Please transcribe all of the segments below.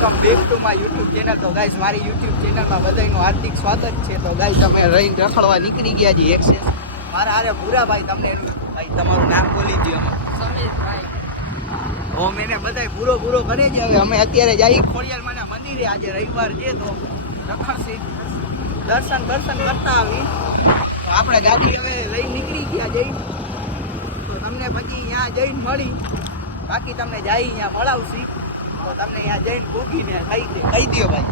Welcome back to my YouTube channel. તો guys મારી YouTube ચેનલમાં બધાનું હાર્દિક સ્વાગત છે. તો ગાઈઝ અમે રહીને રખડવા નીકળી ગયા છીએ એક્સેસ. મારા હારે ભૂરાભાઈ, તમને એનું ભાઈ તમારું નામ બોલી દો. સમીરભાઈ. ઓ મેને બધાય પૂરો કરે છે. હવે અમે અત્યારે જઈએ ખોડિયાલમાના મંદિરે. આજે રવિવાર છે તો રખડશી દર્શન કરતા આવી. તો આપણે ગાડી હવે લઈને નીકળી ગયા જઈ. તો તમને પછી અહીંયા જઈને મળી, બાકી તમને જઈ અહીંયા મળાવશી. તો તમને અહીંયા જઈને ભૂગીને કહી દો ભાઈ.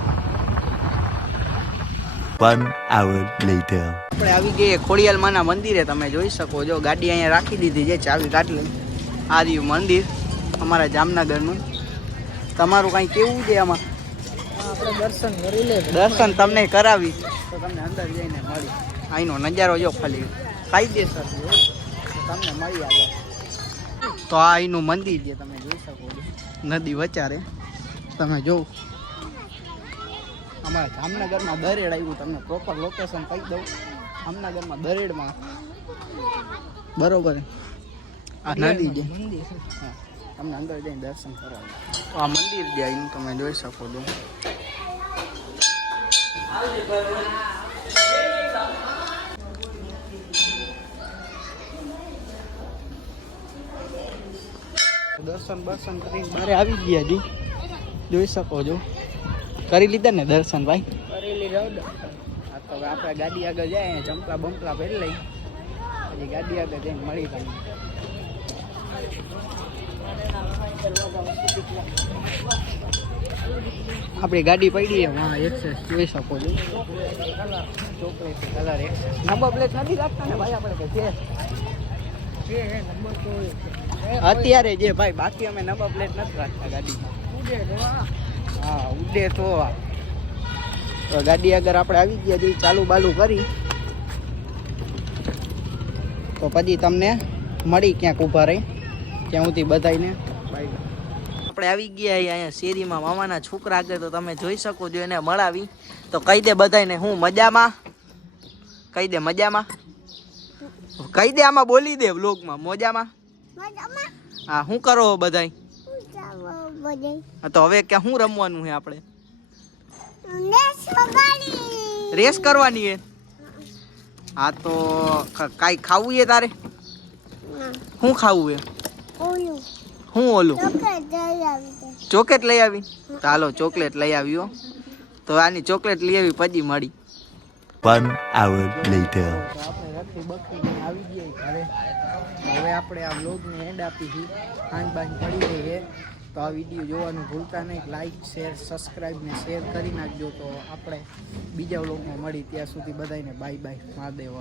1 hour later. આપણે આવી ગઈએ ખોડિયાલમાના મંદિરે. તમે જોઈ શકો છો ગાડી અહીંયા રાખી દીધી છે, ચાવી કાઢી લઈ. આ રહ્યું મંદિર અમારા જામનગરનું. તમારું કાંઈ કેવું છે આમાં? આપણે દર્શન કરી લે. દર્શન તમને કરાવી તો તમને અંદર જઈને મળી. અહીંનો નજારો જો ખાલી કાયદેસર તો તમને મળી આવે. તો આ અહીંનું મંદિર છે, તમે જોઈ શકો છો નદી વચારે. તમે જો અમારા જામનગરમાં દરેડ આવ્યું. તમને પ્રોપર લોકેશન કહી દઉં. જામનગરમાં દરેડમાં બરોબર આ નદી છે. હા, તમને અંદર જઈને દર્શન કરાવું. આ મંદિર છે અહીંનું, તમે જોઈ શકો છો. દર્શન કરીને બારે આવી ગયા જી, જોઈ શકો છો. કરી લીધા ને દર્શન ભાઈ? કરી લીધા. હા, તો આપણે ગાડી આગળ જાય, ચંપલા બંપલા પહેરી લઈ, પછી ગાડી આગળ જઈને મળી તમને. આપણી ગાડી પડી છે વાં એક્સેસ, જોઈ શકો છો. Chocolate colour access. Number plate નથી રાખતા ને ભાઈ આપણે? કે છે અત્યારે જે ભાઈ, બાકી અમે નંબર પ્લેટ નથી રાખતા ગાડીમાં. હા, ઉડે તો ગાડી આગળ આપણે આવી ગયા જઈ, ચાલુ બાલુ કરી તો પછી તમને મળી ક્યાંક ઊભા રહી ત્યાં સુધી બધાને બાય. આપણે આવી ગયા અહીંયા શેરીમાં મામાના છોકરા આગળ. તો તમે જોઈ શકો છો એને મળાવી. તો કહી દે બધાને, હું મજામાં? કહી દે મજામાં. કહી દે, આમાં બોલી દે વ્લોગમાં. મજામાં? હા, શું કરો બધાય? તો હવે કે શું રમવાનું છે આપણે? રેસ કરવાની છે. હા, તો કાંઈ ખાવું છે તારે? શું ખાવું છે? શું ઓલું? ચોકલેટ લઈ આવી? ચાલો ચોકલેટ લઈ આવ્યો. તો આની ચોકલેટ લઈ આવી પછી મળી. 1 hour later. આપણે રખી બખી આવી ગયા ઘરે. હવે આપણે આ વ્લોગને એન્ડ આપી છે. હાંજ બાંજ પડી ગઈ છે. તો આ વિડીયો જોવાનું ભૂલતા નહીં. લાઈક, શેર, સબસ્ક્રાઈબ ને શેર કરી નાખજો. તો આપણે બીજા વ્લોગમાં મળી. ત્યાં સુધી બધાને બાય બાય. મહાદેવ.